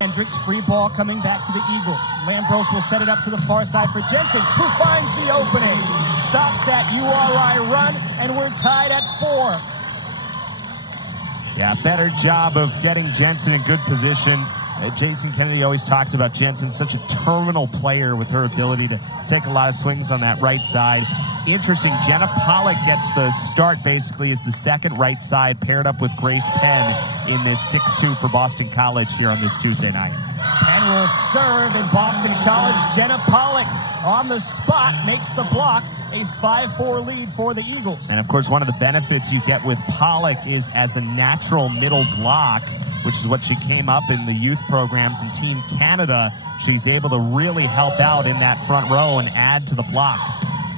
Hendricks, free ball coming back to the Eagles. Lambros will set it up to the far side for Jensen, who finds the opening. Stops that URI run, and we're tied at 4. Yeah, better job of getting Jensen in good position. Jason Kennedy always talks about Jensen, such a terminal player with her ability to take a lot of swings on that right side. Interesting, Jenna Pollock gets the start basically as the second right side, paired up with Grace Penn in this 6-2 for Boston College here on this Tuesday night. Penn will serve in Boston College. Jenna Pollock on the spot makes the block. A 5-4 lead for the Eagles. And of course, one of the benefits you get with Pollock is as a natural middle block, which is what she came up in the youth programs in Team Canada. She's able to really help out in that front row and add to the block.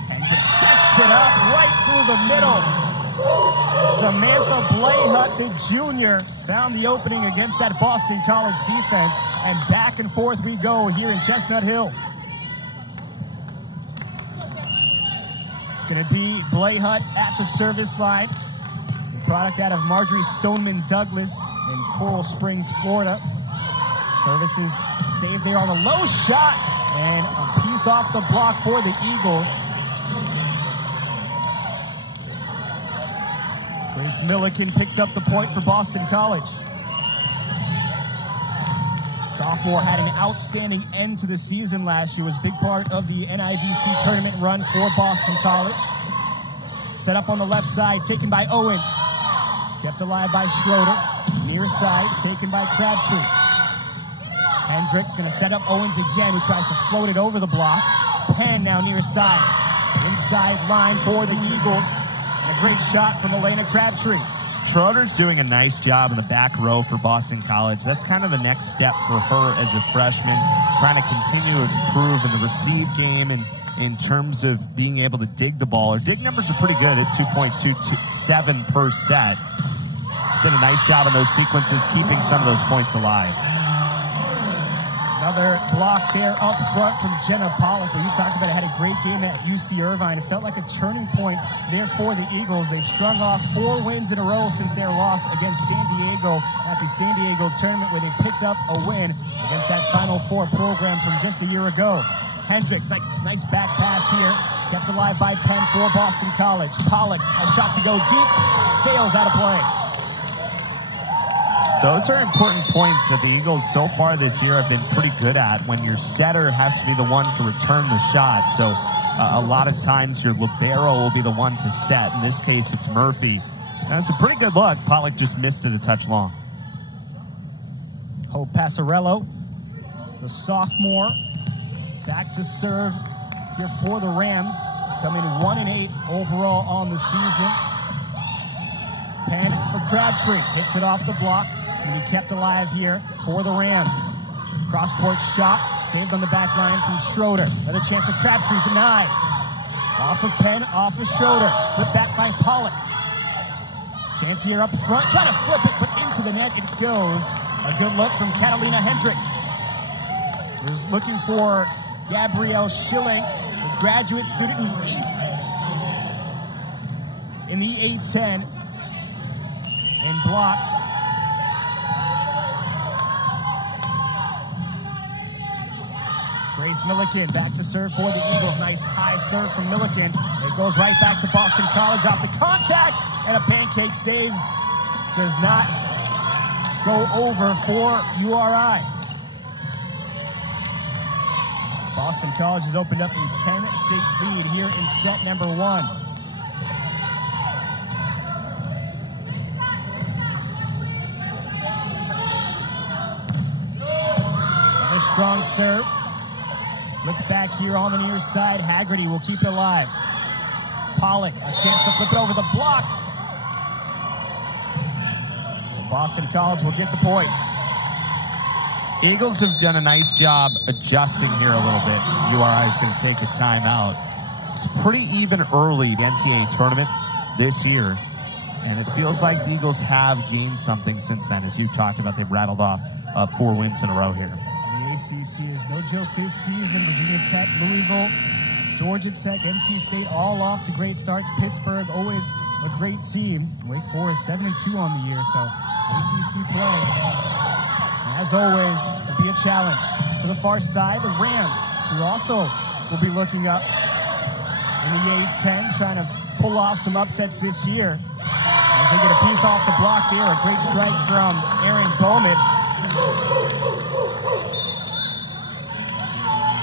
Hendricks sets it up right through the middle. Samantha Blayhut, the junior, found the opening against that Boston College defense, and back and forth we go here in Chestnut Hill. It's going to be Blayhut at the service line. The product out of Marjorie Stoneman Douglas in Coral Springs, Florida. Service is saved there on a low shot, and a piece off the block for the Eagles. Grace Milliken picks up the point for Boston College. Sophomore had an outstanding end to the season last year, was a big part of the NIVC tournament run for Boston College. Set up on the left side, taken by Owens. Kept alive by Schroeder. Near side, taken by Crabtree. Hendricks gonna set up Owens again, who tries to float it over the block. Penn now near side. Inside line for the Eagles. And a great shot from Elena Crabtree. Schroeder's doing a nice job in the back row for Boston College. That's kind of the next step for her as a freshman, trying to continue to improve in the receive game and in terms of being able to dig the ball. Her dig numbers are pretty good at 2.27 per set. Did a nice job in those sequences, keeping some of those points alive. Another block there up front from Jenna Pollock, who you talked about, had a great game at UC Irvine. It felt like a turning point there for the Eagles. They've strung off 4 wins in a row since their loss against San Diego at the San Diego tournament, where they picked up a win against that Final Four program from just a year ago. Hendricks, nice back pass here, kept alive by Penn for Boston College. Pollock, a shot to go deep, sails out of play. Those are important points that the Eagles so far this year have been pretty good at, when your setter has to be the one to return the shot. So a lot of times your libero will be the one to set. In this case, it's Murphy. That's a pretty good look. Pollock just missed it a touch long. Hope Passarello, the sophomore, back to serve here for the Rams, coming 1-8 overall on the season. Penn for Crabtree, hits it off the block. It's going to be kept alive here for the Rams. Cross-court shot, saved on the back line from Schroeder. Another chance for Crabtree, denied. Off of Penn, off of Schroeder. Flip back by Pollock. Chance here up front, trying to flip it, but into the net it goes. A good look from Catalina Hendricks. Who's looking for Gabrielle Schilling, a graduate student who's 8th in the A10 in blocks. Grace Milliken back to serve for the Eagles. Nice high serve from Milliken. It goes right back to Boston College off the contact, and a pancake save does not go over for URI. Boston College has opened up a 10-6 lead here in set number 1. Another strong serve. Flip back here on the near side. Haggerty will keep it alive. Pollock, a chance to flip it over the block. So Boston College will get the point. Eagles have done a nice job adjusting here a little bit. URI is going to take a timeout. It's pretty even early, the NCAA tournament this year, and it feels like the Eagles have gained something since then. As you've talked about, they've rattled off 4 wins in a row here. The ACC is no joke this season. Virginia Tech, Louisville, Georgia Tech, NC State, all off to great starts. Pittsburgh, always a great team. Wake Forest 7-2 on the year, so ACC play As always, will be a challenge. To the far side, the Rams, who also will be looking up in the A10, trying to pull off some upsets this year. As they get a piece off the block there, a great strike from Aaron Bowman.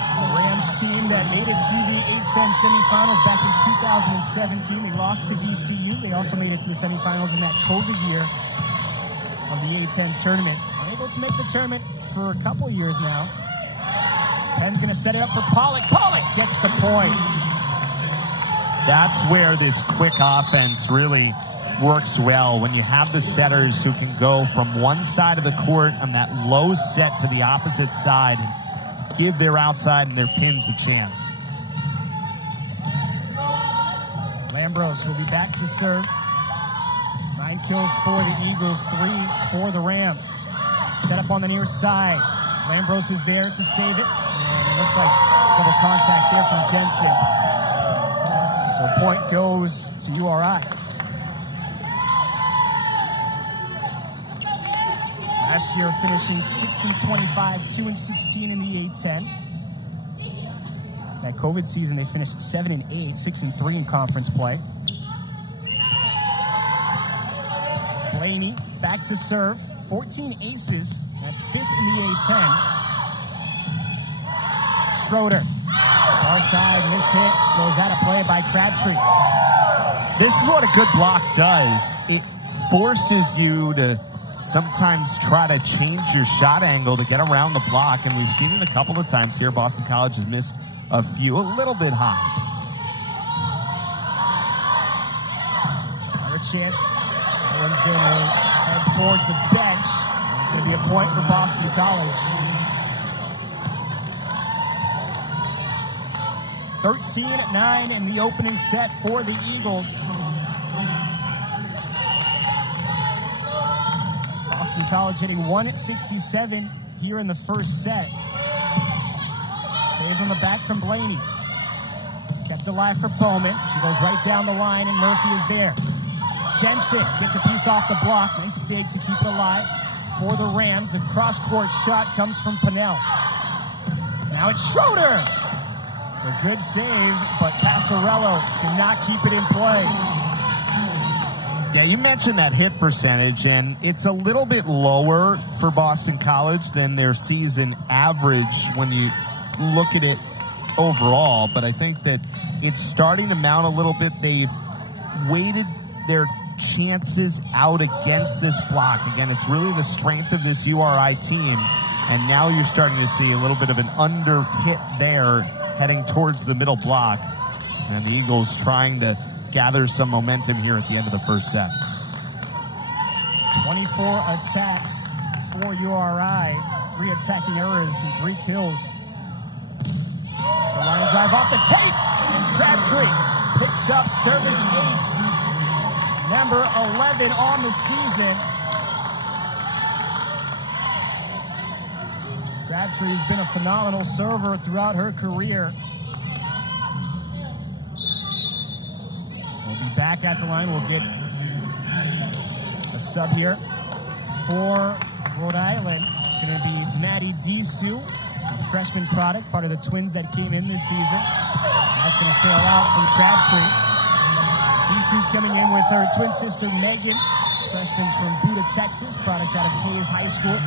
It's a Rams team that made it to the A10 semifinals back in 2017. They lost to VCU. They also made it to the semifinals in that COVID year of the A10 tournament. Unable to make the tournament for a couple years now. Penn's going to set it up for Pollock. Pollock gets the point. That's where this quick offense really works well, when you have the setters who can go from one side of the court on that low set to the opposite side and give their outside and their pins a chance. Lambros will be back to serve. 9 kills for the Eagles, 3 for the Rams. Set up on the near side. Lambros is there to save it. And it looks like double contact there from Jensen. So point goes to URI. Last year finishing 6-25, 2-16 in the A10. That COVID season they finished 7-8, 6-3 in conference play. Blaney back to serve, 14 aces. That's 5th in the A10. Schroeder, far side, miss hit, goes out of play by Crabtree. This is what a good block does. It forces you to sometimes try to change your shot angle to get around the block, and we've seen it a couple of times here. Boston College has missed a few, a little bit high. Another chance. One's going to head towards the bench. It's going to be a point for Boston College. 13-9 in the opening set for the Eagles. Boston College hitting 167 here in the first set. Save on the back from Blaney. Kept alive for Bowman. She goes right down the line, and Murphy is there. Jensen gets a piece off the block. Nice dig to keep it alive for the Rams. The cross-court shot comes from Pinnell. Now it's Schroeder. A good save, but Passarello cannot keep it in play. Yeah, you mentioned that hit percentage, and it's a little bit lower for Boston College than their season average when you look at it overall, but I think that it's starting to mount a little bit. They've weighted their chances out against this block. Again, it's really the strength of this URI team, and now you're starting to see a little bit of an under hit there heading towards the middle block, and the Eagles trying to gather some momentum here at the end of the first set. 24 attacks for URI, 3 attacking errors and 3 kills. So line drive off the tape, and Crabtree picks up service ace. Number 11 on the season. Crabtree has been a phenomenal server throughout her career. We'll be back at the line. We'll get a sub here for Rhode Island. It's going to be Maddie Disu, a freshman product, part of the twins that came in this season. That's going to sail out from Crabtree. Disu coming in with her twin sister Megan, freshmen from Buda, Texas, products out of Hayes High School.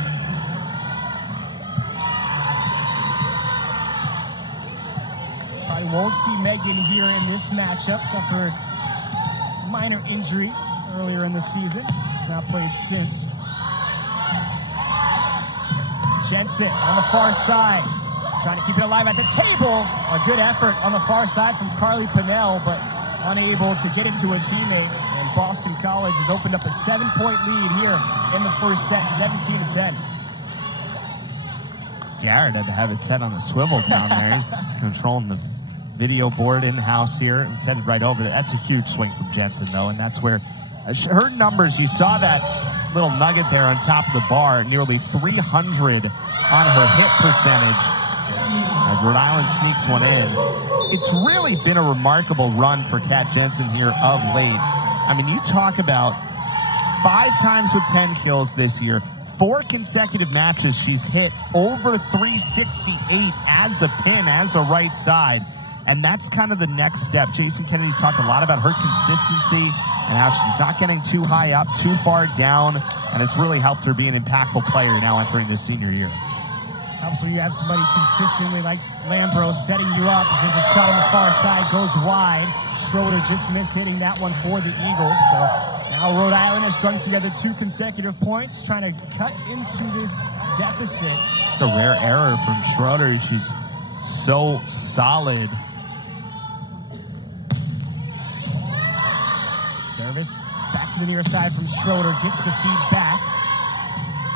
Probably won't see Megan here in this matchup. Suffered a minor injury earlier in the season. Has not played since. Jensen on the far side, trying to keep it alive at the table. A good effort on the far side from Carly Pinnell, but unable to get it to a teammate. And Boston College has opened up a 7-point lead here in the first set, 17-10. Jared had to have his head on a swivel down there. He's controlling the video board in-house here. He's headed right over there. That's a huge swing from Jensen, though, and that's where her numbers, you saw that little nugget there on top of the bar, nearly 300 on her hit percentage as Rhode Island sneaks one in. It's really been a remarkable run for Kat Jensen here of late. I mean, you talk about 5 times with 10 kills this year, 4 consecutive matches, she's hit over 368 as a pin, as a right side. And that's kind of the next step. Jason Kennedy's talked a lot about her consistency and how she's not getting too high up, too far down, and it's really helped her be an impactful player now entering this senior year. Helps when you have somebody consistently like Lambros setting you up. There's a shot on the far side, goes wide. Schroeder just missed hitting that one for the Eagles. So now Rhode Island has strung together 2 consecutive points, trying to cut into this deficit. It's a rare error from Schroeder. She's so solid. Service back to the near side from Schroeder, gets the feed back.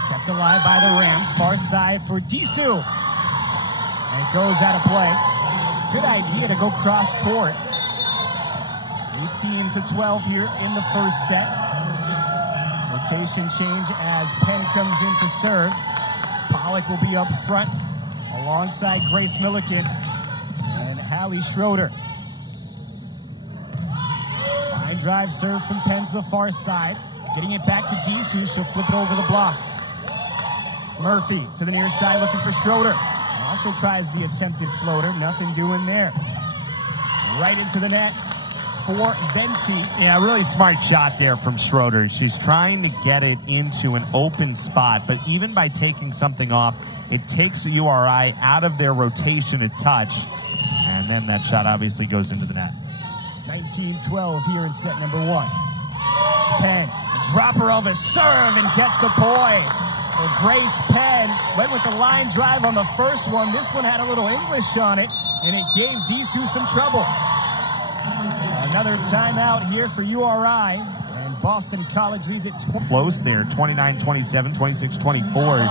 Kept alive by the Rams. Far side for Disu. And it goes out of play. Good idea to go cross court. 18-12 here in the first set. Rotation change as Penn comes in to serve. Pollock will be up front alongside Grace Milliken and Hallie Schroeder. Line drive serve from Penn to the far side. Getting it back to Disu. She'll flip it over the block. Murphy to the near side looking for Schroeder. Also tries the attempted floater. Nothing doing there. Right into the net for Venti. Yeah, really smart shot there from Schroeder. She's trying to get it into an open spot, but even by taking something off, it takes the URI out of their rotation a touch, and then that shot obviously goes into the net. 19-12 here in set number 1. Penn, dropper of a serve and gets the point. Well, Grace Penn went with the line drive on the first one. This one had a little English on it, and it gave Disu some trouble. Another timeout here for URI, and Boston College leads it. Close there, 29-27, 26-24,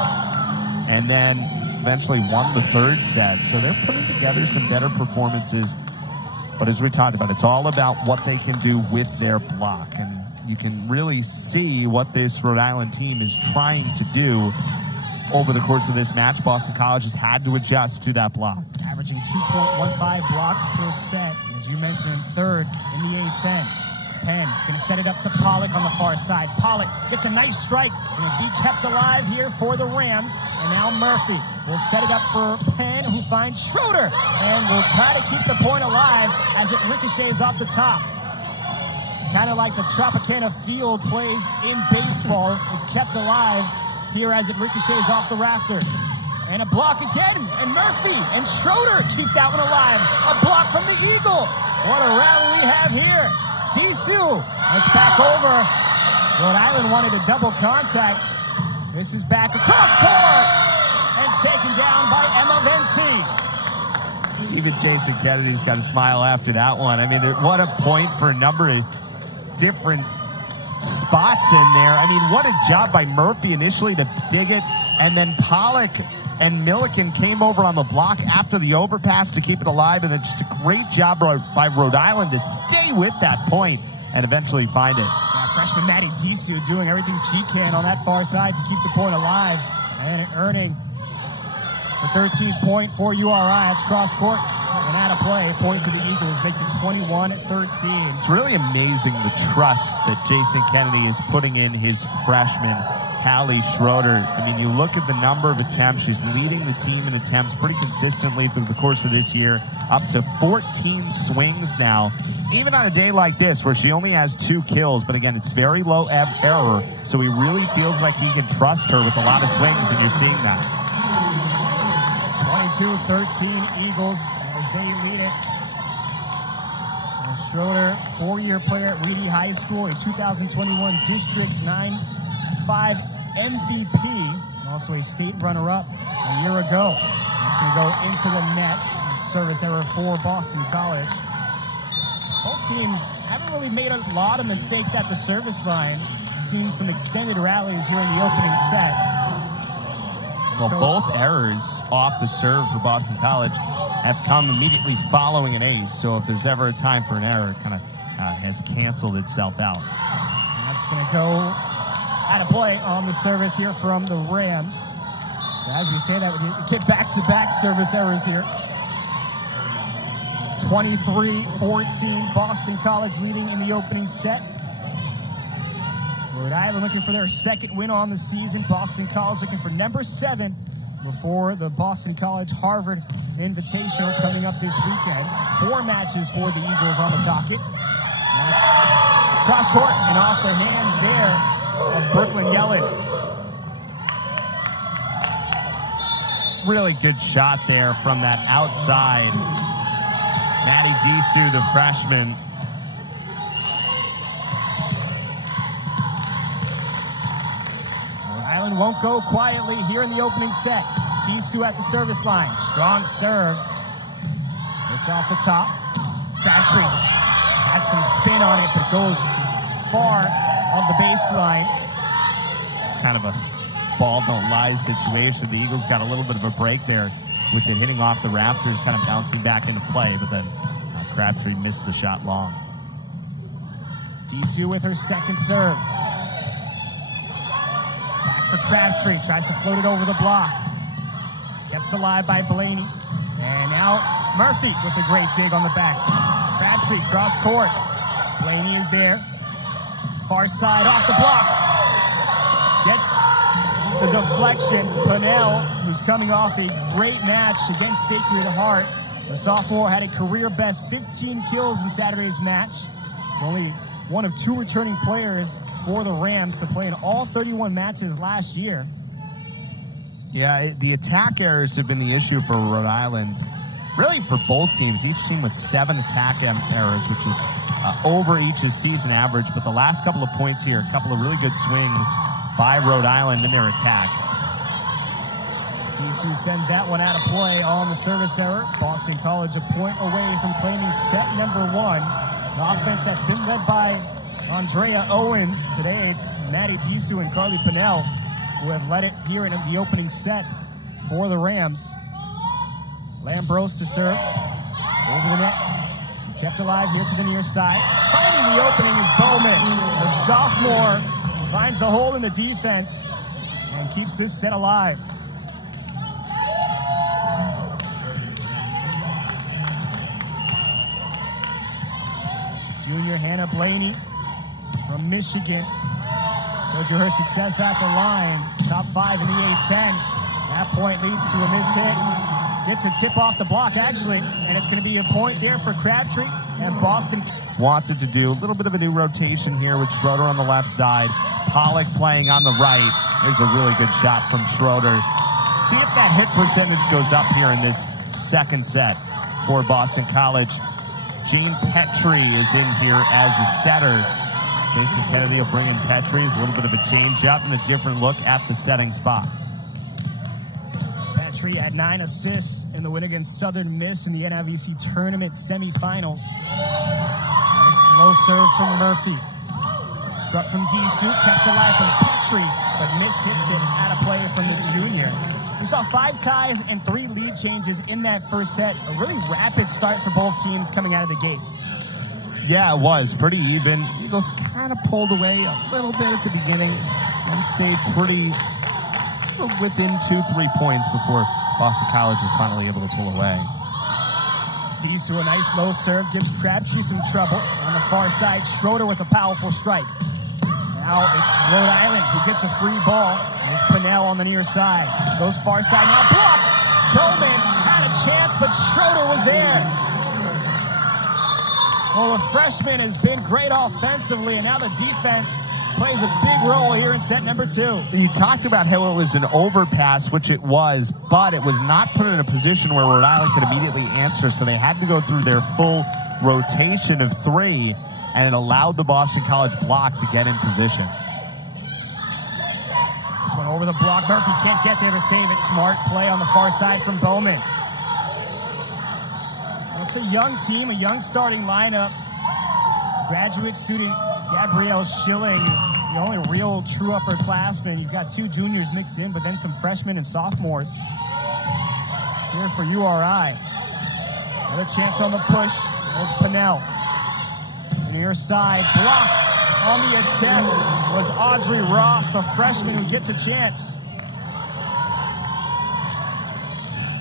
and then eventually won the third set. So they're putting together some better performances. But as we talked about, it's all about what they can do with their block. And you can really see what this Rhode Island team is trying to do over the course of this match. Boston College has had to adjust to that block. Averaging 2.15 blocks per set. As you mentioned, third in the A10. Penn gonna set it up to Pollock on the far side. Pollock gets a nice strike. Gonna be kept alive here for the Rams. And now Murphy will set it up for Penn, who finds Schroeder. And will try to keep the point alive as it ricochets off the top. Kind of like the Tropicana Field plays in baseball. It's kept alive here as it ricochets off the rafters. And a block again, and Murphy and Schroeder keep that one alive. A block from the Eagles. What a rally we have here. Disu, it's back over. Rhode Island wanted a double contact. This is back across court and taken down by Emma Venti. Even Jason Kennedy's got a smile after that one. I mean, what a point for a number of different spots in there. I mean, what a job by Murphy initially to dig it, and then Pollock and Milliken came over on the block after the overpass to keep it alive, and then just a great job by Rhode Island to stay with that point and eventually find it. Freshman Maddie Disu doing everything she can on that far side to keep the point alive and earning the 13th point for URI. It's cross court and out of play. A point to the Eagles makes it 21-13. It's really amazing the trust that Jason Kennedy is putting in his freshman, Hallie Schroeder. I mean, you look at the number of attempts. She's leading the team in attempts pretty consistently through the course of this year, up to 14 swings now. Even on a day like this where she only has 2 kills, but again, it's very low error, so he really feels like he can trust her with a lot of swings, and you're seeing that. 22-13 Eagles as they lead it. And Schroeder, 4-year player at Reedy High School, a 2021 District 9-5 MVP, and also a state runner-up a year ago. It's going to go into the net. Service error for Boston College. Both teams haven't really made a lot of mistakes at the service line. We've seen some extended rallies here in the opening set. Well, both errors off the serve for Boston College have come immediately following an ace. So if there's ever a time for an error, it kind of has canceled itself out. And that's going to go out of play on the service here from the Rams. So as we say that, we get back-to-back service errors here. 23-14, Boston College leading in the opening set. We're Rhode Island looking for their second win on the season. Boston College looking for number 7 before the Boston College-Harvard Invitational coming up this weekend. 4 matches for the Eagles on the docket. That's cross court and off the hands there of Brooklyn Yellen. Really good shot there from that outside. Maddie Disu, the freshman. Rhode Island won't go quietly here in the opening set. Disu at the service line. Strong serve. It's off the top. Crabtree has some spin on it, but goes far of the baseline. It's kind of a ball don't lie situation. The Eagles got a little bit of a break there with it hitting off the rafters, kind of bouncing back into play, but then Crabtree missed the shot long. Disu with her second serve. Back for Crabtree, tries to float it over the block. Kept alive by Blaney. And now Murphy with a great dig on the back. Crabtree cross court. Blaney is there. Far side off the block. Gets the deflection. Pennell, who's coming off a great match against Sacred Heart. The sophomore had a career best 15 kills in Saturday's match. He's only one of 2 returning players for the Rams to play in all 31 matches last year. Yeah, the attack errors have been the issue for Rhode Island. Really for both teams. Each team with 7 attack errors, which is over each's season average. But the last couple of points here, a couple of really good swings by Rhode Island in their attack. Disu sends that one out of play on the service error. Boston College a point away from claiming set number 1. An offense that's been led by Andrea Owens. Today it's Maddie Disu and Carly Pennell who have led it here in the opening set for the Rams. Lambros to serve. Over the net. Kept alive here to the near side. Finding the opening is Bowman. The sophomore finds the hole in the defense and keeps this set alive. Junior Hannah Blaney from Michigan. Told you her success at the line. Top 5 in the A-10. That point leads to a missed hit. Gets a tip off the block, actually. And it's going to be a point there for Crabtree. And Boston wanted to do a little bit of a new rotation here with Schroeder on the left side. Pollock playing on the right. There's a really good shot from Schroeder. See if that hit percentage goes up here in this second set for Boston College. Jane Petrie is in here as a setter. Casey Kennedy will bring in Petrie. A little bit of a change up and a different look at the setting spot. Petrie had 9 assists in the win against Southern Miss in the NIVC tournament semifinals. Nice low serve from Murphy. Struck from Disu, kept alive from Petrie, but Miss hits it out of play from the junior. We saw 5 ties and 3 lead changes in that first set. A really rapid start for both teams coming out of the gate. Yeah, it was pretty even. Eagles kind of pulled away a little bit at the beginning and stayed pretty within 2-3 points before Boston College was finally able to pull away. Disu, a nice low serve, gives Crabtree some trouble. On the far side, Schroeder with a powerful strike. Now it's Rhode Island who gets a free ball. There's Pennell on the near side. Goes far side, now blocked. Bowman had a chance, but Schroeder was there. Well, the freshman has been great offensively, and now the defense plays a big role here in set number 2. You talked about how it was an overpass, which it was, but it was not put in a position where Rhode Island could immediately answer, so they had to go through their full rotation of 3, and it allowed the Boston College block to get in position. This one over the block. Murphy can't get there to save it. Smart play on the far side from Bowman. It's a young team, a young starting lineup. Graduate student Gabrielle Schilling is the only real true upperclassman. You've got 2 juniors mixed in, but then some freshmen and sophomores here for URI. Another chance on the push. There's Pennell. Near side, blocked on the attempt was Audrey Ross, the freshman who gets a chance.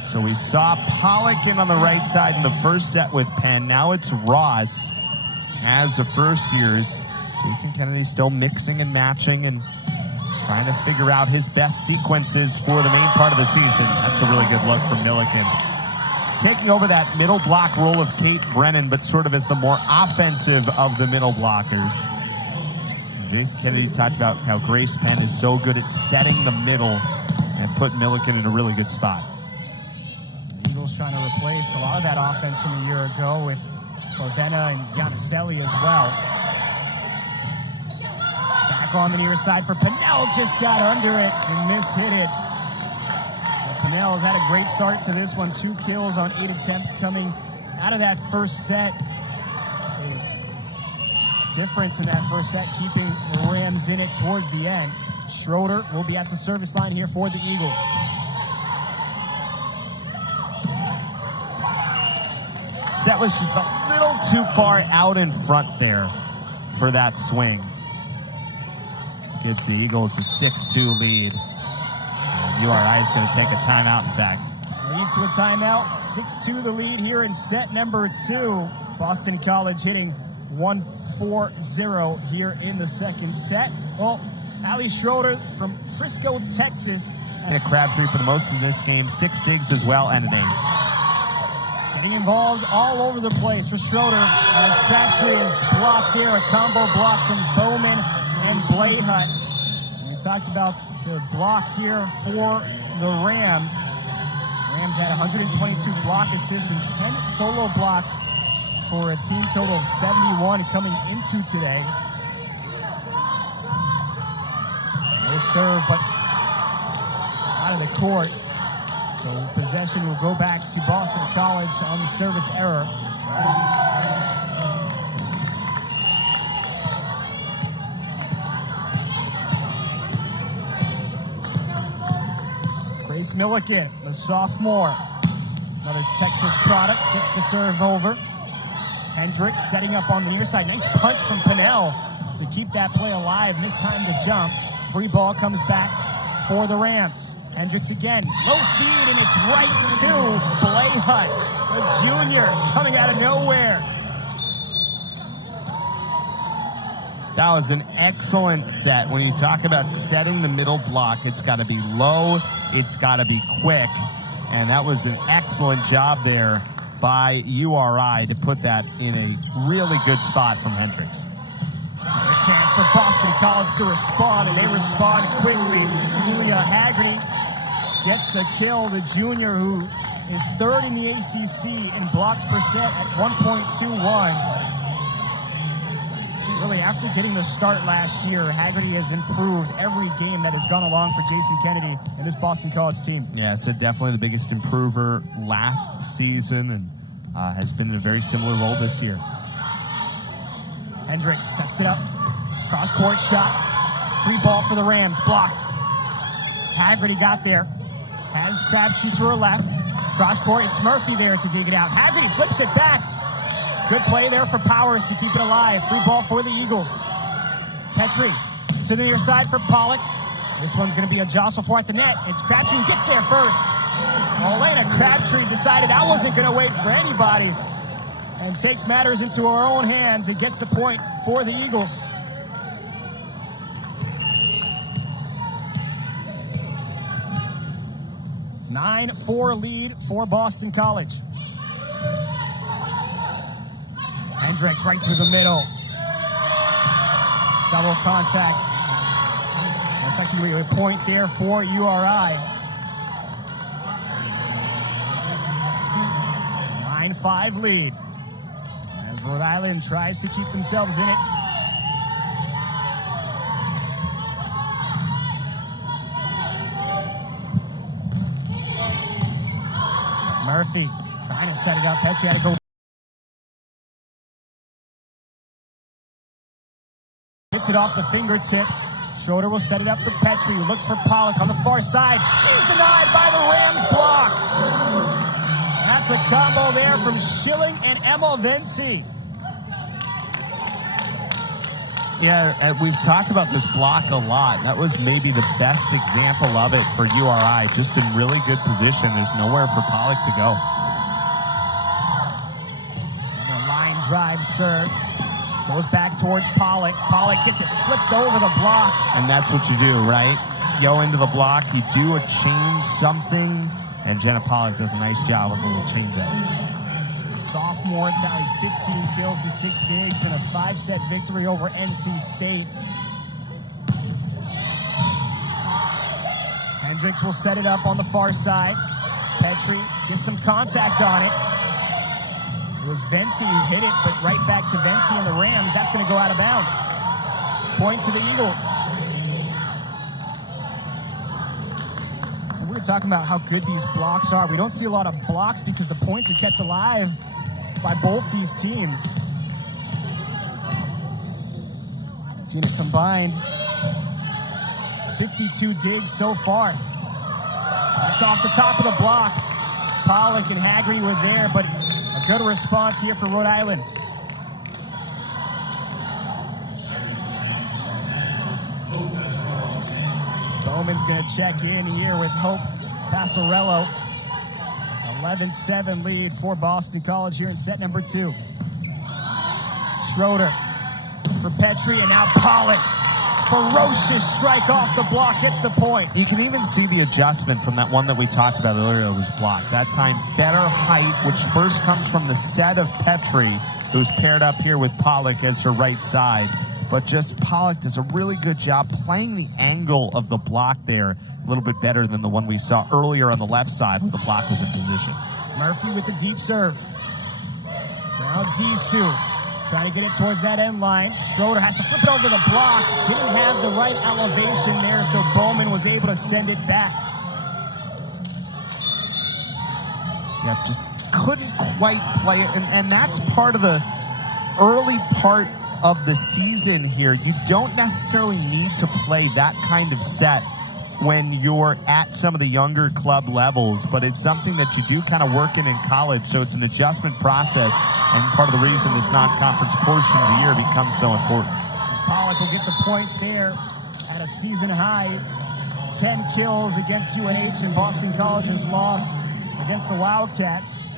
So we saw Pollock in on the right side in the first set with Penn. Now it's Ross as the first years Jason Kennedy still mixing and matching and trying to figure out his best sequences for the main part of the season. That's a really good look from Milliken. Taking over that middle block role of Kate Brennan, but sort of as the more offensive of the middle blockers. Jason Kennedy talked about how Grace Penn is so good at setting the middle and put Milliken in a really good spot. The Eagles trying to replace a lot of that offense from a year ago with Corvena and Giannicelli as well. Back on the near side for Pinnell, just got under it and mishit it. Pinnell has had a great start to this one. 2 kills on 8 attempts coming out of that first set. A difference in that first set, keeping the Rams in it towards the end. Schroeder will be at the service line here for the Eagles. Set was just a little too far out in front there for that swing. Gives the Eagles a 6-2 lead. URI is going to take a timeout, in fact. Lead to a timeout. 6-2 the lead here in set number 2. Boston College hitting 1-4-0 here in the second set. Well, Ali Schroeder from Frisco, Texas. And a Crabtree for the most of this game. 6 digs as well and an ace. Getting involved all over the place for Schroeder as Crabtree is blocked there. A combo block from Bowman and Blayhut. We talked about the block here for the Rams. Rams had 122 block assists and 10 solo blocks for a team total of 71 coming into today. No serve, but out of the court. So possession will go back to Boston College on the service error. Grace Milliken, the sophomore, another Texas product, gets to serve over. Hendricks setting up on the near side. Nice punch from Pinnell to keep that play alive, and this time to jump. Free ball comes back for the Rams. Hendricks again, low feed, and it's right to Blayhut, the junior, coming out of nowhere. That was an excellent set. When you talk about setting the middle block, it's got to be low, it's got to be quick, and that was an excellent job there by URI to put that in a really good spot from Hendricks. A chance for Boston College to respond, and they respond quickly. Julia Haggerty gets the kill, the junior who is 3rd in the ACC in blocks per set at 1.21. Really, after getting the start last year, Haggerty has improved every game that has gone along for Jason Kennedy and this Boston College team. Yeah, so definitely the biggest improver last season and has been in a very similar role this year. Hendricks sets it up. Cross-court shot. Free ball for the Rams. Blocked. Haggerty got there. Has Crabtree to her left. Cross-court. It's Murphy there to dig it out. Haggerty flips it back. Good play there for Powers to keep it alive. Free ball for the Eagles. Petrie to the near side for Pollock. This one's going to be a jostle for at the net. It's Crabtree who gets there first. Elena Crabtree decided I wasn't going to wait for anybody and takes matters into her own hands and gets the point for the Eagles. A 9-4 lead for Boston College. Hendricks right through the middle. Double contact. That's actually a point there for URI. 9-5 lead as Rhode Island tries to keep themselves in it. Murphy trying to set it up. Petrie had to go. Hits it off the fingertips. Schroeder will set it up for Petrie, who looks for Pollock on the far side. She's denied by the Rams block. That's a combo there from Schilling and Emma Venti. Yeah, we've talked about this block a lot. That was maybe the best example of it for URI. Just in really good position. There's nowhere for Pollock to go. And a line drive serve. Goes back towards Pollock. Pollock gets it flipped over the block. And that's what you do, right? Go into the block, you do a change something, and Jenna Pollock does a nice job with a little change up. Sophomore tallied 15 kills and 6 digs in a 5-set victory over NC State. Hendricks will set it up on the far side. Petrie gets some contact on it. It was Venti who hit it, but right back to Venti and the Rams. That's going to go out of bounds. Point to the Eagles. And we're talking about how good these blocks are. We don't see a lot of blocks because the points are kept alive by both these teams. Seen a combined 52 digs so far. That's off the top of the block. Pollock and Haggerty were there, but a good response here for Rhode Island. Bowman's going to check in here with Hope Passarello. 11-7 lead for Boston College here in set number 2. Schroeder for Petrie, and now Pollock. Ferocious strike off the block, gets the point. You can even see the adjustment from that one that we talked about earlier, was blocked. That time, better height, which first comes from the set of Petrie, who's paired up here with Pollock as her right side. But just Pollock does a really good job playing the angle of the block there a little bit better than the one we saw earlier on the left side where the block was in position. Murphy with the deep serve. Now Disu trying to get it towards that end line. Schroeder has to flip it over the block. Didn't have the right elevation there, so Bowman was able to send it back. Yeah, just couldn't quite play it. And that's part of the early part of the season here. You don't necessarily need to play that kind of set when you're at some of the younger club levels, but it's something that you do kind of work in college, so it's an adjustment process, and part of the reason this non-conference portion of the year becomes so important. Pollock will get the point there at a season high. 10 kills against UNH, and Boston College's loss against the Wildcats.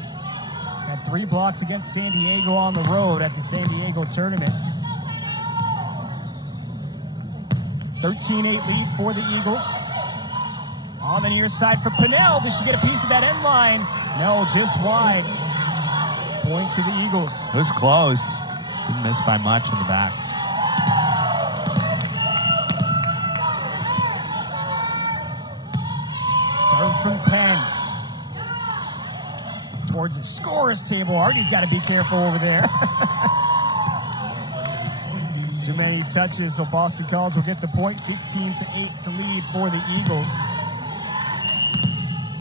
Had 3 blocks against San Diego on the road at the San Diego tournament. 13-8 lead for the Eagles. On the near side for Pinnell. Does she get a piece of that end line? No, just wide. Point to the Eagles. It was close. Didn't miss by much in the back. Serve from Penn. Towards the scorer's table. Artie's got to be careful over there. Too many touches, so Boston College will get the point. 15-8 the lead for the Eagles.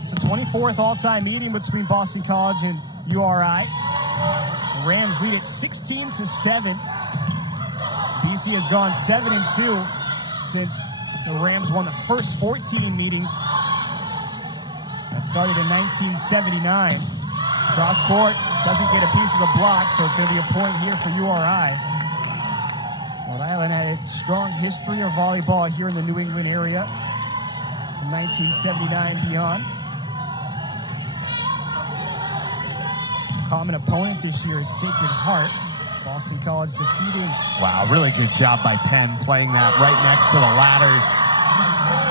It's the 24th all-time meeting between Boston College and URI. The Rams lead it 16-7. BC has gone 7-2 since the Rams won the first 14 meetings. That started in 1979. Cross court doesn't get a piece of the block, so it's going to be a point here for URI. Rhode Island had a strong history of volleyball here in the New England area from 1979 beyond. Common opponent this year is Sacred Heart. Boston College defeating. Wow, really good job by Penn playing that right next to the ladder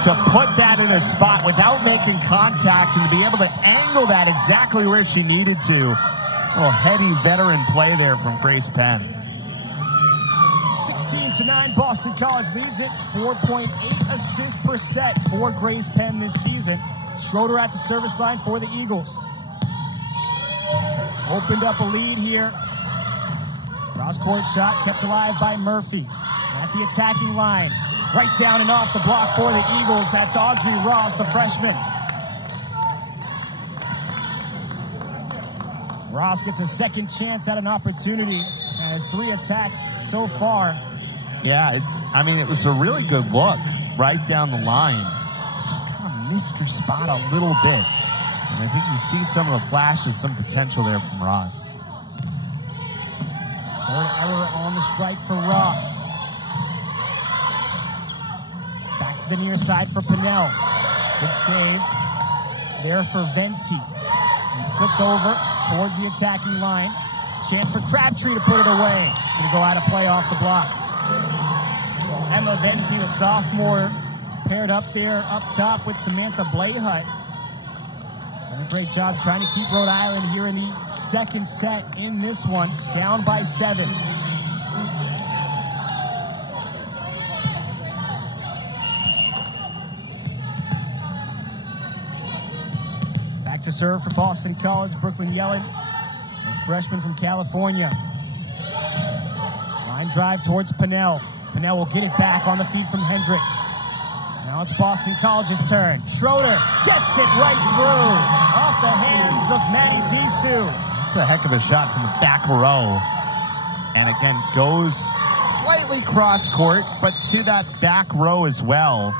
to put that in a spot without making contact and to be able to angle that exactly where she needed to. A little heady veteran play there from Grace Penn. 16-9, Boston College leads it. 4.8 assists per set for Grace Penn this season. Schroeder at the service line for the Eagles. Opened up a lead here. Cross-court shot kept alive by Murphy. At the attacking line. Right down and off the block for the Eagles. That's Audrey Ross, the freshman. Ross gets a second chance at an opportunity. Has 3 attacks so far. Yeah, it was a really good look right down the line. Just kind of missed her spot a little bit. And I think you see some of the flashes, some potential there from Ross. Third error on the strike for Ross. Back to the near side for Pinnell. Good save there for Venti. And flipped over towards the attacking line. Chance for Crabtree to put it away. Gonna go out of play off the block. Emma Venti, the sophomore, paired up there, up top with Samantha Blayhut. Done a great job trying to keep Rhode Island here in the second set in this one, down by 7. Back to serve for Boston College, Brooklyn Yellen, a freshman from California. Line drive towards Pinnell. Pinnell will get it back on the feed from Hendricks. Now it's Boston College's turn. Schroeder gets it right through off the hands of Maddie Disu. That's a heck of a shot from the back row. And again, goes slightly cross court, but to that back row as well.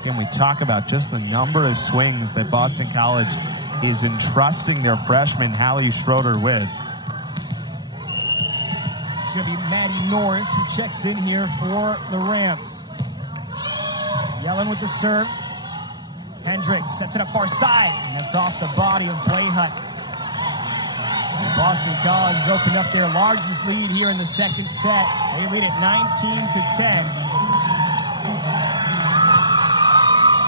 Again, we talk about just the number of swings that Boston College is entrusting their freshman Hallie Schroeder with. It's going to be Maddie Norris who checks in here for the Rams. Yellen with the serve. Hendricks sets it up far side, and that's off the body of Blayhut. Boston College has opened up their largest lead here in the second set. They lead at 19-10.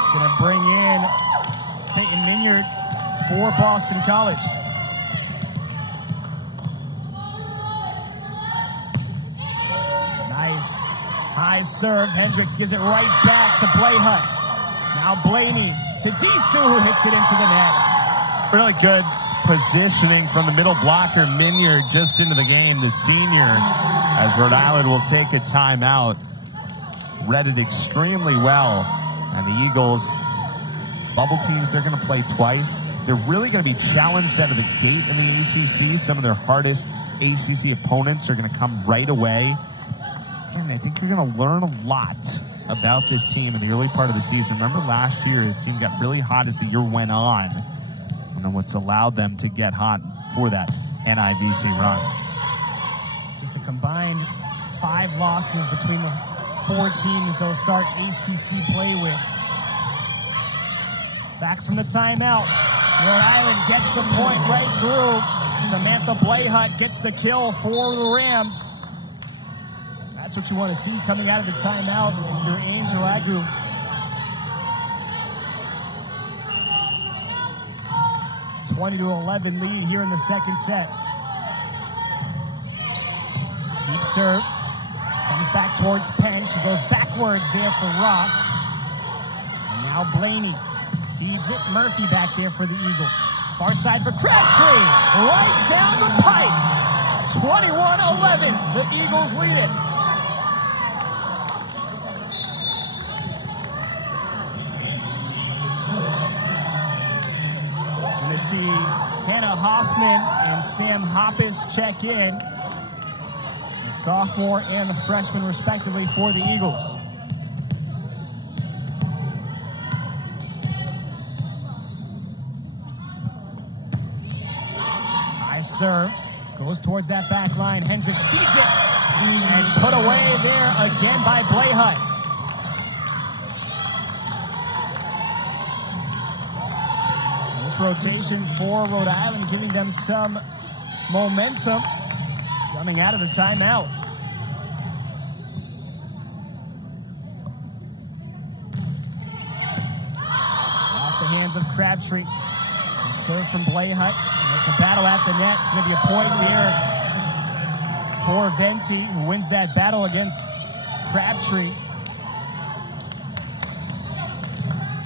Going to bring in Peyton Minyard for Boston College. Nice high serve. Hendricks gives it right back to Blayhut. Now Blaney to Disu, who hits it into the net. Really good positioning from the middle blocker. Minyard just into the game, the senior, as Rhode Island will take a timeout. Read it extremely well. And the Eagles, bubble teams, they're going to play twice. They're really going to be challenged out of the gate in the ACC. Some of their hardest ACC opponents are going to come right away. And I think you're going to learn a lot about this team in the early part of the season. Remember last year, this team got really hot as the year went on. And what's allowed them to get hot for that NIVC run. Just a combined 5 losses between the 4 teams they'll start ACC play with. Back from the timeout. Rhode Island gets the point right through. Samantha Blayhut gets the kill for the Rams. That's what you want to see coming out of the timeout if you're Angel Agu. A 20-11 lead here in the second set. Deep serve. Comes back towards Penn. She goes backwards there for Ross. And now Blaney feeds it. Murphy back there for the Eagles. Far side for Crabtree. Right down the pipe. 21-11. The Eagles lead it. Going to see Hannah Hoffman and Sam Hoppus check in. The sophomore and the freshman, respectively, for the Eagles. High serve. Goes towards that back line. Hendricks feeds it. And put away there again by Blayhut. And this rotation for Rhode Island giving them some momentum coming out of the timeout. Off the hands of Crabtree. The serve from Blayhut. It's a battle at the net. It's going to be a point there for Venti, who wins that battle against Crabtree.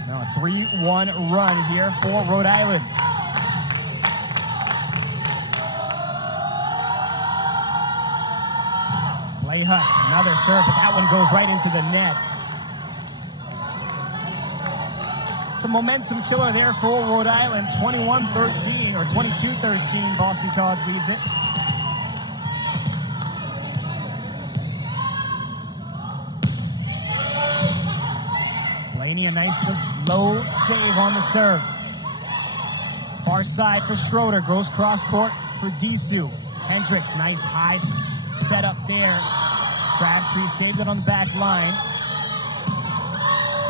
Now a 3-1 run here for Rhode Island. Blayhut, another serve, but that one goes right into the net. It's a momentum killer there for Rhode Island. 21-13, or 22-13, Boston College leads it. Blaney, a nice low save on the serve. Far side for Schroeder, goes cross court for Disu. Hendricks, nice high setup there. Crabtree saved it on the back line.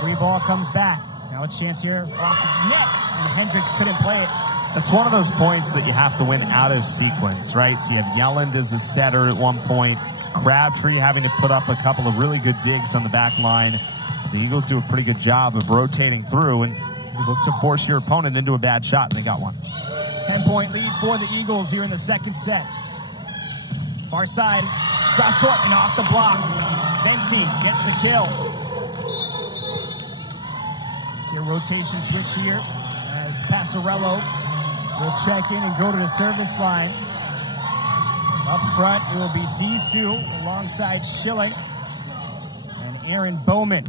Free ball comes back. Now a chance here off the net, and Hendricks couldn't play it That's one of those points that you have to win out of sequence, right? So you have Yelland as a setter at one point, Crabtree having to put up a couple of really good digs on the back line. The Eagles do a pretty good job of rotating through and you look to force your opponent into a bad shot, and they got one. 10-point lead for the Eagles here in the second set. Far side, cross court and off the block. Venti gets the kill. You see a rotation switch here as Passarello will check in and go to the service line. Up front, it will be Disu alongside Schilling and Aaron Bowman.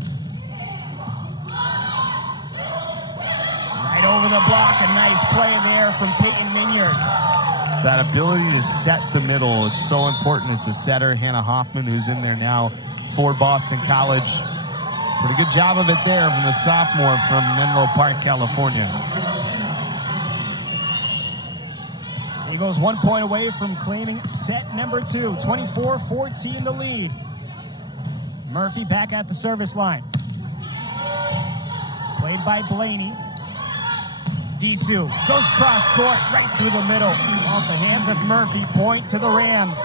Right over the block, a nice play there from Peyton Minyard. That ability to set the middle, it's so important as a setter. Hannah Hoffman, who's in there now for Boston College. Pretty good job of it there from the sophomore from Menlo Park, California. Eagles 1 point away from claiming set number 2. 24-14 the lead. Murphy back at the service line. Played by Blaney. Disu goes cross court right through the middle. Off the hands of Murphy. Point to the Rams.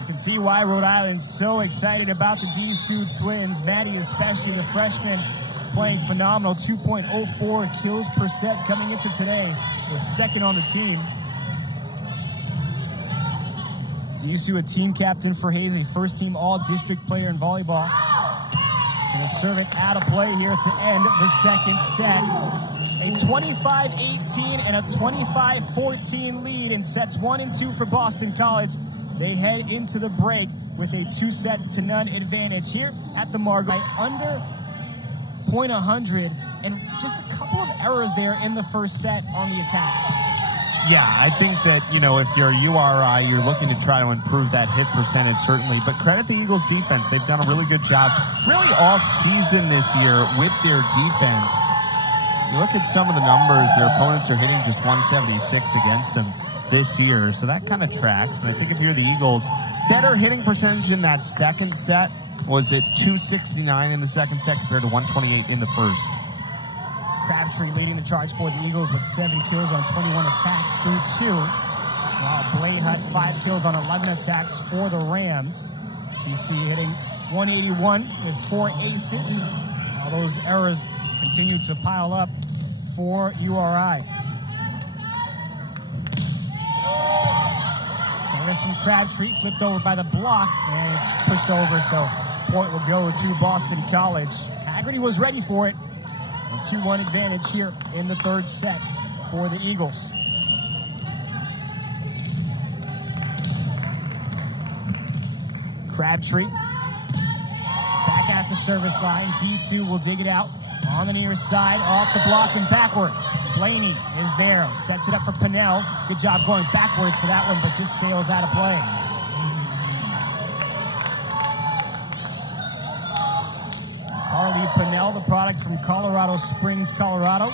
You can see why Rhode Island's so excited about the Disu twins. Maddie, especially the freshman, is playing phenomenal. 2.04 kills per set coming into today. Was second on the team. Disu, a team captain for Hayes, a first-team all-district player in volleyball. Gonna serve it out of play here to end the second set. A 25-18 and a 25-14 lead in sets 1 and 2 for Boston College. They head into the break with a 2-0 advantage here at the Margot. Under .100 and just a couple of errors there in the first set on the attacks. Yeah, I think that, you know, if you're a URI, you're looking to try to improve that hit percentage, certainly. But credit the Eagles' defense. They've done a really good job, really all season this year with their defense. You look at some of the numbers, their opponents are hitting just 176 against them this year. So that kind of tracks. And I think if you're the Eagles, better hitting percentage in that second set was at 269 in the second set compared to 128 in the first. Crabtree leading the charge for the Eagles with 7 kills on 21 attacks through 2. While Blayhut 5 kills on 11 attacks for the Rams. BC hitting 181 with 4 aces. All those errors continue to pile up for URI. Service from Crabtree, flipped over by the block, and it's pushed over, so point will go to Boston College. Haggerty was ready for it. A 2-1 advantage here in the third set for the Eagles. Crabtree back at the service line. Disu will dig it out on the near side, off the block and backwards. Blaney is there, sets it up for Pinnell. Good job going backwards for that one, but just sails out of play. Carly Pinnell, the product from Colorado Springs, Colorado.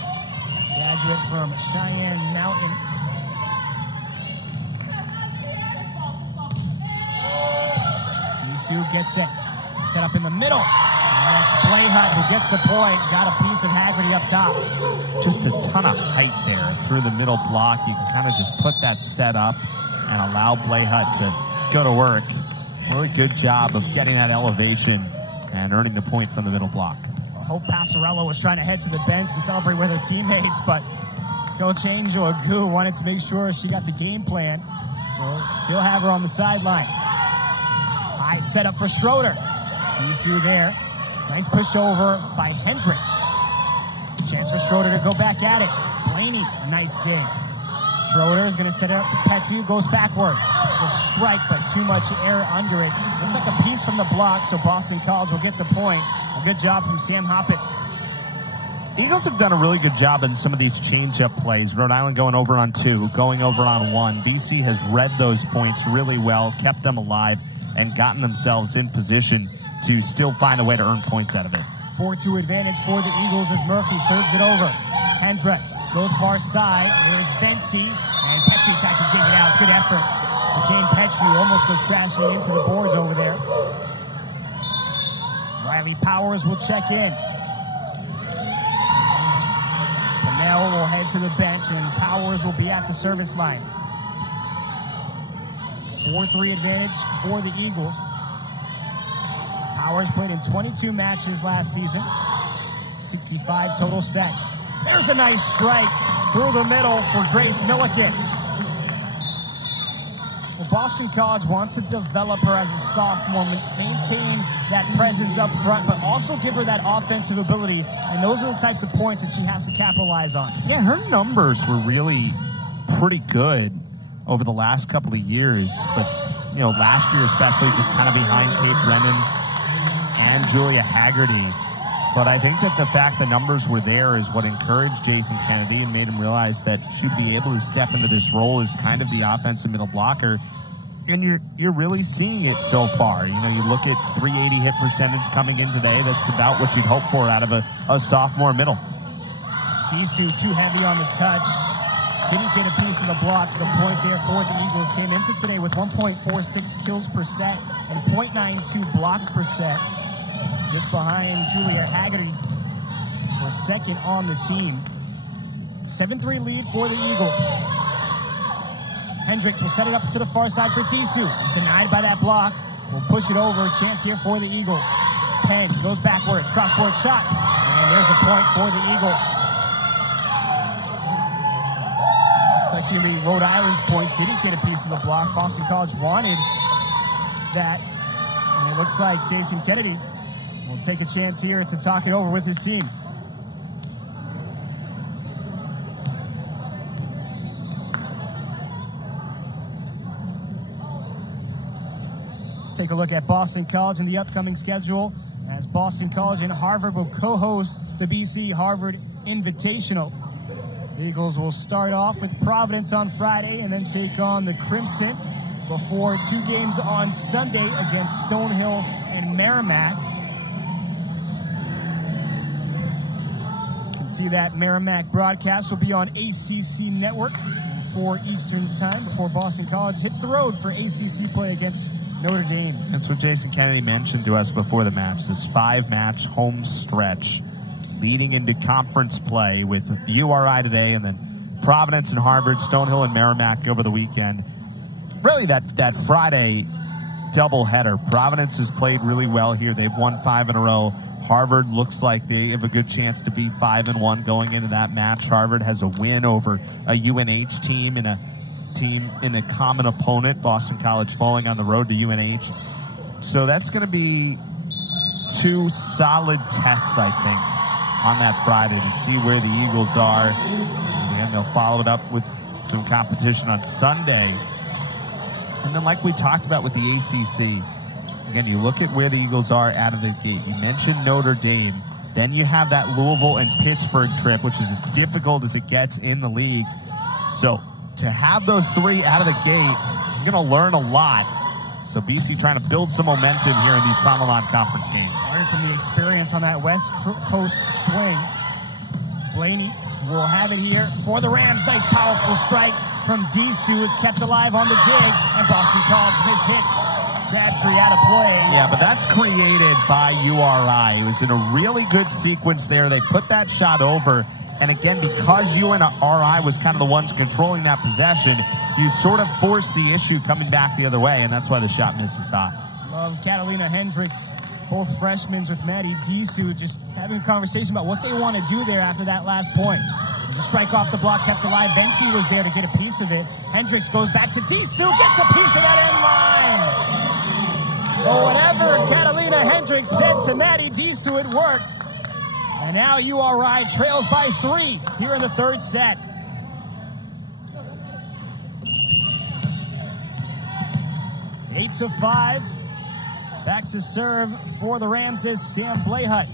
Graduate from Cheyenne Mountain. Disu gets it. Set up in the middle. And it's Blayhut who gets the point. Got a piece of Haggerty up top. Just a ton of height there through the middle block. You can kind of just put that set up and allow Blayhut to go to work. Really good job of getting that elevation and earning the point from the middle block. I hope Passarello was trying to head to the bench to celebrate with her teammates, but Coach Angel Agu wanted to make sure she got the game plan, so she'll have her on the sideline. High setup for Schroeder. Disu there. Nice push over by Hendricks. Chance for Schroeder to go back at it. Blaney, a nice dig. Schroeder is going to set it up for Petrie, who goes backwards. The strike, but too much air under it. Looks like a piece from the block, so Boston College will get the point. A good job from Sam Hoppus. Eagles have done a really good job in some of these change-up plays. Rhode Island going over on 2, going over on 1. BC has read those points really well, kept them alive, and gotten themselves in position to still find a way to earn points out of it. 4-2 advantage for the Eagles as Murphy serves it over. Hendricks goes far side. There's Venti, and Petrie tries to dig it out. Good effort for Jane Petrie. Almost goes crashing into the boards over there. Riley Powers will check in. Snell will head to the bench, and Powers will be at the service line. 4-3 advantage for the Eagles. Powers played in 22 matches last season, 65 total sets. There's a nice strike through the middle for Grace Milliken. Well, Boston College wants to develop her as a sophomore, maintain that presence up front, but also give her that offensive ability, and those are the types of points that she has to capitalize on. Yeah, her numbers were really pretty good over the last couple of years, but last year especially just kind of behind Kate Brennan and Julia Haggerty. But I think that the fact the numbers were there is what encouraged Jason Kennedy and made him realize that she'd be able to step into this role as kind of the offensive middle blocker. And you're really seeing it so far. You look at 380 hit percentage coming in today. That's about what you'd hope for out of a sophomore middle. Disu too heavy on the touch. Didn't get a piece of the blocks. The point there for the Eagles came into today with 1.46 kills per set and 0.92 blocks per set. Just behind Julia Haggerty for second on the team. 7-3 lead for the Eagles. Hendricks will set it up to the far side for Disu. He's denied by that block. Will push it over. Chance here for the Eagles. Penn goes backwards. Cross-court shot. And there's a point for the Eagles. It's actually Rhode Island's point. Didn't get a piece of the block. Boston College wanted that. And it looks like Jason Kennedy will take a chance here to talk it over with his team. Let's take a look at Boston College and the upcoming schedule, as Boston College and Harvard will co-host the BC Harvard Invitational. The Eagles will start off with Providence on Friday and then take on the Crimson before 2 games on Sunday against Stonehill and Merrimack. See that Merrimack broadcast will be on ACC Network 4 Eastern time before Boston College hits the road for ACC play against Notre Dame. That's what Jason Kennedy mentioned to us before the match, this 5-match home stretch leading into conference play with URI today and then Providence and Harvard, Stonehill and Merrimack over the weekend. Really that Friday doubleheader. Providence has played really well here. They've won 5 in a row. Harvard looks like they have a good chance to be 5-1 going into that match. Harvard has a win over a UNH team in a common opponent, Boston College falling on the road to UNH. So that's going to be 2 solid tests, I think, on that Friday to see where the Eagles are. And then they'll follow it up with some competition on Sunday. And then like we talked about with the ACC, again, you look at where the Eagles are out of the gate. You mentioned Notre Dame. Then you have that Louisville and Pittsburgh trip, which is as difficult as it gets in the league. So to have those 3 out of the gate, you're going to learn a lot. So BC trying to build some momentum here in these final non-conference games. Learn from the experience on that West Coast swing. Blaney will have it here for the Rams. Nice powerful strike from Disu. It's kept alive on the dig, and Boston College mishits. Crabtree out of play. Yeah, but that's created by URI. It was in a really good sequence there. They put that shot over. And again, because URI was kind of the ones controlling that possession, you sort of force the issue coming back the other way, and that's why the shot misses high. Love Catalina Hendricks, both freshmen with Maddie Disu, just having a conversation about what they want to do there after that last point. There's a strike off the block, kept alive. Venti was there to get a piece of it. Hendricks goes back to Disu, gets a piece of that end line. Well, whatever Catalina Hendricks said to Maddie Disu, it worked. And now URI trails by 3 here in the 3rd set. Eight to 5. Back to serve for the Rams is Sam Blayhut.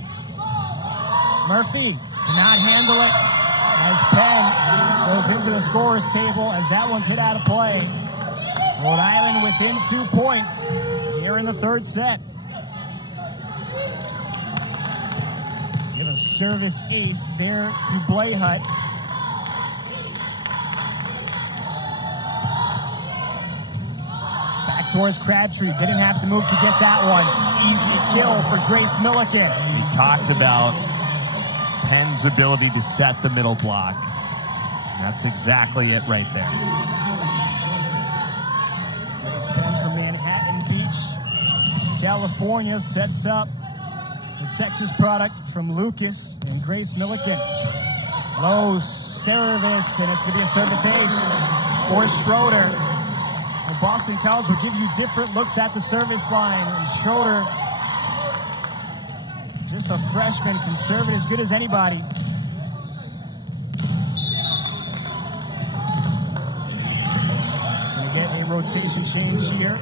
Murphy cannot handle it as Penn goes into the scorer's table as that one's hit out of play. Rhode Island within 2 points here in the 3rd set. Give a service ace there to Blayhut. Back towards Crabtree. Didn't have to move to get that one. Easy kill for Grace Milliken. We talked about Penn's ability to set the middle block. And that's exactly it right there. Grace Penn from Manhattan Beach, California, sets up the Texas product from Lucas and Grace Milliken. Low service, and it's going to be a service ace for Schroeder. And Boston College will give you different looks at the service line. And Schroeder, just a freshman, can serve it as good as anybody. Going to get a rotation change here.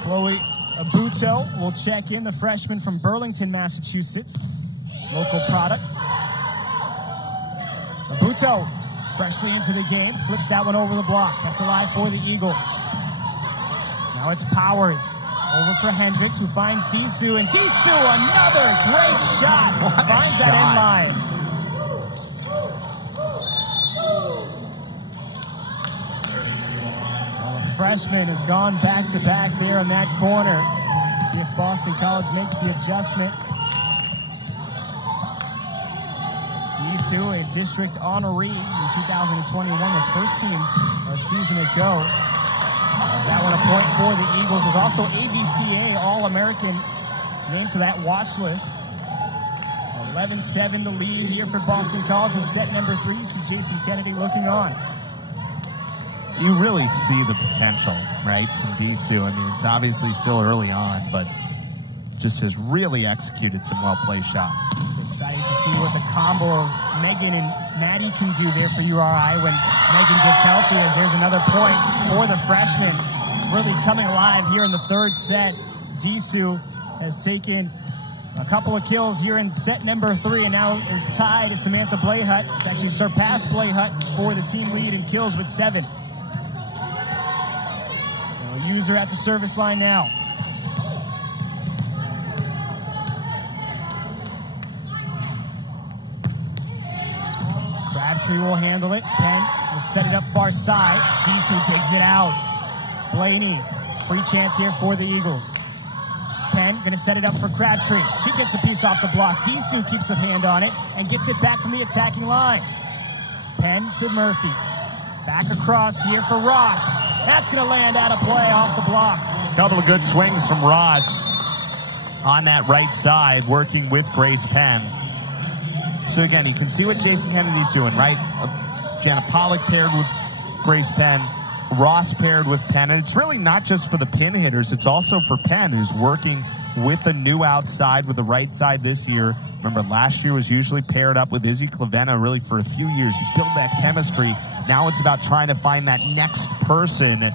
Chloe Abuto will check in, the freshman from Burlington, Massachusetts. Local product. Abuto, freshly into the game, flips that one over the block. Kept alive for the Eagles. Now it's Powers. Over for Hendricks, who finds Disu. And Disu, another great shot. Finds that end line. Well, the freshman has gone back-to-back there in that corner. See if Boston College makes the adjustment. Disu, a district honoree in 2021, his first team a season ago. That one a point for the Eagles. Is also AVCA All-American named to that watch list. 11-7 the lead here for Boston College in set number 3. You see Jason Kennedy looking on. You really see the potential, right, from Disu. I mean, it's obviously still early on, but just has really executed some well-placed shots. Excited to see what the combo of Megan and Maddie can do there for URI when Megan gets healthy, as there's another point for the freshman. It's really coming alive here in the third set. Disu has taken a couple of kills here in set number 3 and now is tied to Samantha Blayhut. It's actually surpassed Blayhut for the team lead in kills with 7. They'll use her at the service line now. Crabtree will handle it. Penn will set it up far side. Disu takes it out. Blaney, free chance here for the Eagles. Penn gonna set it up for Crabtree. She gets a piece off the block. Disu keeps a hand on it and gets it back from the attacking line. Penn to Murphy. Back across here for Ross. That's gonna land out of play off the block. Couple of good swings from Ross on that right side, working with Grace Penn. So again, you can see what Jason Kennedy's doing, right? Jana Pollock paired with Grace Penn, Ross paired with Penn, and it's really not just for the pin hitters, it's also for Penn, who's working with a new outside with the right side this year. Remember, last year was usually paired up with Izzy Clavena really for a few years. You build that chemistry. Now it's about trying to find that next person, and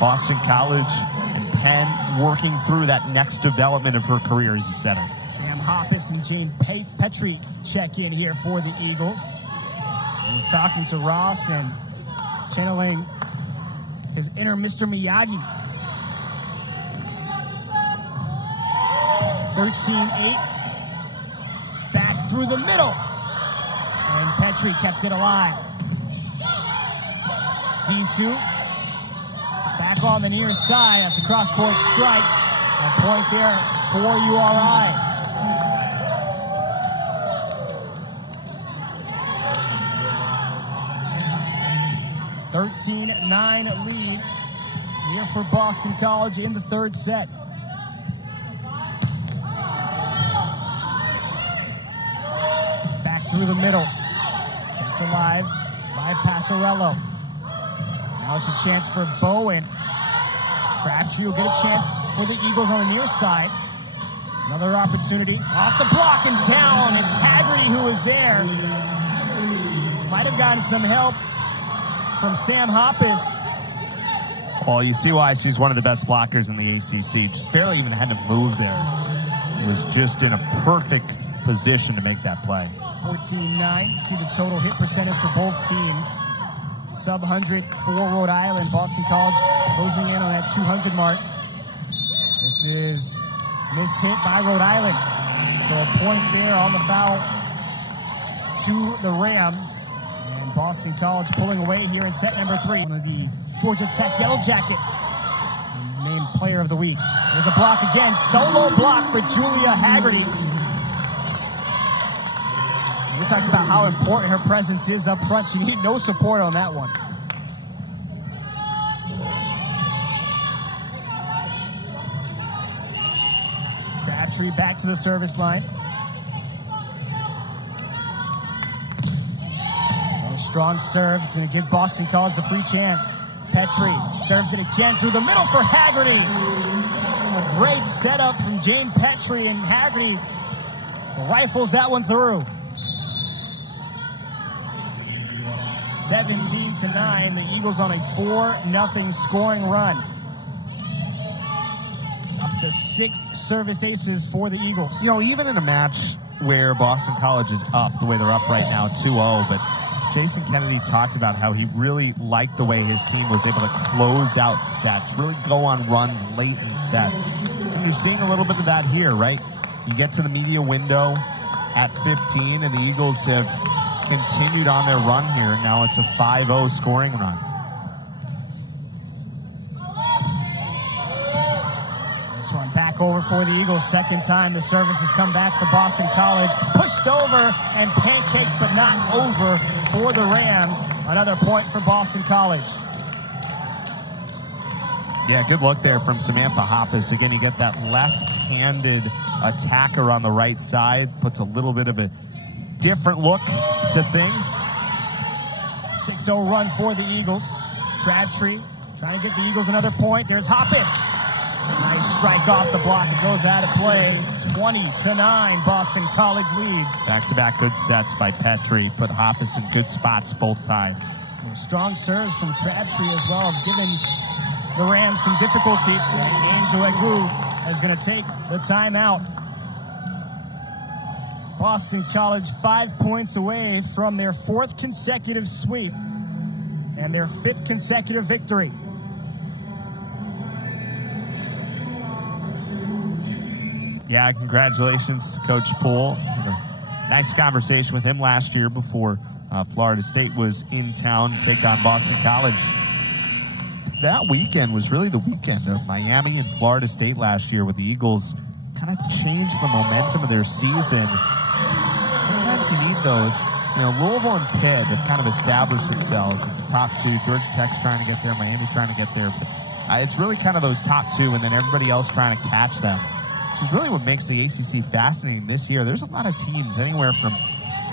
Boston College and Penn working through that next development of her career as a setter. Sam Hoppus and Jane Petrie check in here for the Eagles. He's talking to Ross and channeling his inner Mr. Miyagi. 13-8. Back through the middle. And Petrie kept it alive. Disu. Back on the near side. That's a cross-court strike. A point there for URI. (13-9) lead here for Boston College in the third set. Back through the middle. Kept alive by Passarello. Now it's a chance for Bowen. Crabtree will get a chance for the Eagles on the near side. Another opportunity. Off the block and down. It's Haggerty who is there. Might have gotten some help from Sam Hoppus. Well, you see why she's one of the best blockers in the ACC. Just barely even had to move there. It was just in a perfect position to make that play. 14-9. See the total hit percentage for both teams. Sub 100 for Rhode Island. Boston College closing in on that 200 mark. This is missed hit by Rhode Island. So a point there on the foul to the Rams. And Boston College pulling away here in set number 3. One of the Georgia Tech Yellow Jackets named player of the week. There's a block again. Solo block for Julia Haggerty. We talked about how important her presence is up front. She need no support on that one. Crabtree back to the service line. And a strong serve. It's going to give Boston College the free chance. Petrie serves it again through the middle for Haggerty. A great setup from Jane Petrie, and Haggerty rifles that one through. 17-9, the Eagles on a 4-0 scoring run. Up to 6 service aces for the Eagles. You know, even in a match where Boston College is up, the way they're up right now, 2-0, but Jason Kennedy talked about how he really liked the way his team was able to close out sets, really go on runs late in sets. And you're seeing a little bit of that here, right? You get to the media window at 15, and the Eagles have continued on their run here. Now it's a 5-0 scoring run. This one back over for the Eagles. Second time the service has come back for Boston College. Pushed over and pancaked, but not over for the Rams. Another point for Boston College. Yeah, good look there from Samantha Hoppus. Again, you get that left-handed attacker on the right side. Puts a little bit of a different look to things. 6-0 run for the Eagles. Crabtree trying to get the Eagles another point. There's Hoppus. Nice strike off the block. It goes out of play. 20-9, Boston College leads. Back-to-back good sets by Petrie. Put Hoppus in good spots both times. Strong serves from Crabtree as well have given the Rams some difficulty. And Angel Egu is going to take the timeout. Boston College 5 points away from their 4th consecutive sweep and their 5th consecutive victory. Yeah, congratulations to Coach Poole. Had a nice conversation with him last year before Florida State was in town to take on Boston College. That weekend was really the weekend of Miami and Florida State last year, where the Eagles kind of changed the momentum of their season. Sometimes you need those. You know, Louisville and Pitt have kind of established themselves as the top 2. Georgia Tech's trying to get there, Miami trying to get there. But it's really kind of those top 2 and then everybody else trying to catch them. Which is really what makes the ACC fascinating this year. There's a lot of teams, anywhere from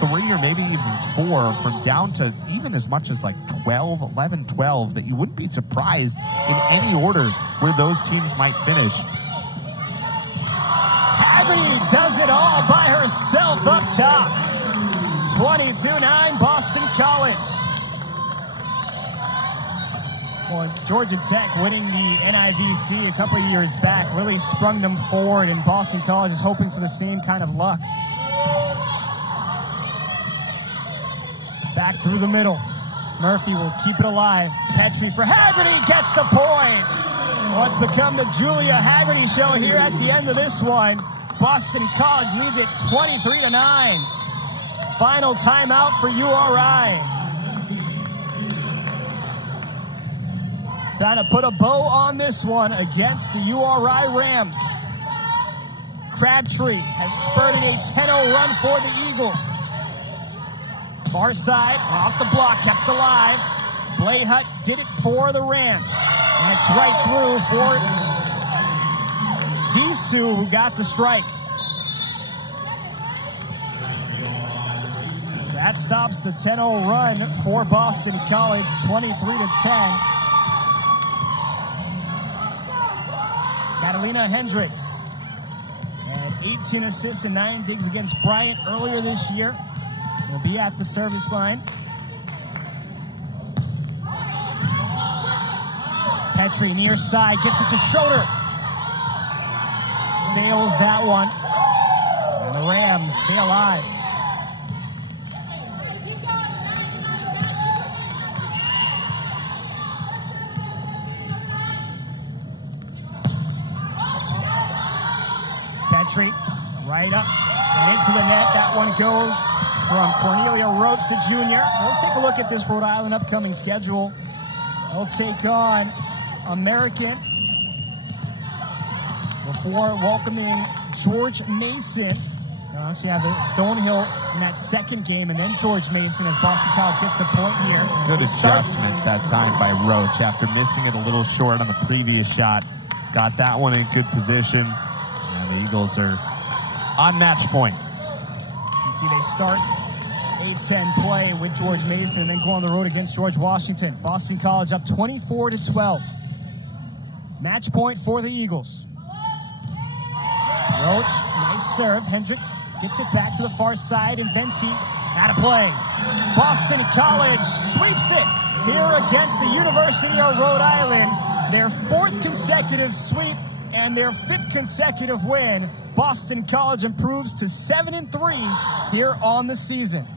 3 or maybe even 4, from down to even as much as like 12, 11, 12, that you wouldn't be surprised in any order where those teams might finish. Haggerty does it all by herself up top. 22-9, Boston College. Well, Georgia Tech winning the NIVC a couple of years back really sprung them forward, and Boston College is hoping for the same kind of luck. Back through the middle. Murphy will keep it alive. Petrie for Haggerty gets the point. Well, it's become the Julia Haggerty show here at the end of this one. Boston College leads it 23-9. Final timeout for URI. Trying to put a bow on this one against the URI Rams. Crabtree has spurted a 10-0 run for the Eagles. Far side, off the block, kept alive. Blayhut did it for the Rams. And it's right through for Disu, who got the strike. So that stops the 10-0 run for Boston College, 23-10. Catalina Hendricks had 18 assists and 9 digs against Bryant earlier this year. Will be at the service line. Petrie near side, gets it to Schroeder. Sails that one. And the Rams stay alive. Petrie, right up and into the net. That one goes from Cornelia Rhodes to junior. Let's take a look at this Rhode Island upcoming schedule. They'll take on American before welcoming George Mason Now actually have Stonehill in that second game, and then George Mason as Boston College gets the point here. Good adjustment that time by Roach after missing it a little short on the previous shot. Got that one in good position. And the Eagles are on match point. You see they start 8-10 play with George Mason and then go on the road against George Washington. Boston College up 24-12. Match point for the Eagles. Roach, nice serve. Hendricks gets it back to the far side, and Venti out of play. Boston College sweeps it here against the University of Rhode Island. Their 4th consecutive sweep and their 5th consecutive win. Boston College improves to 7-3 here on the season.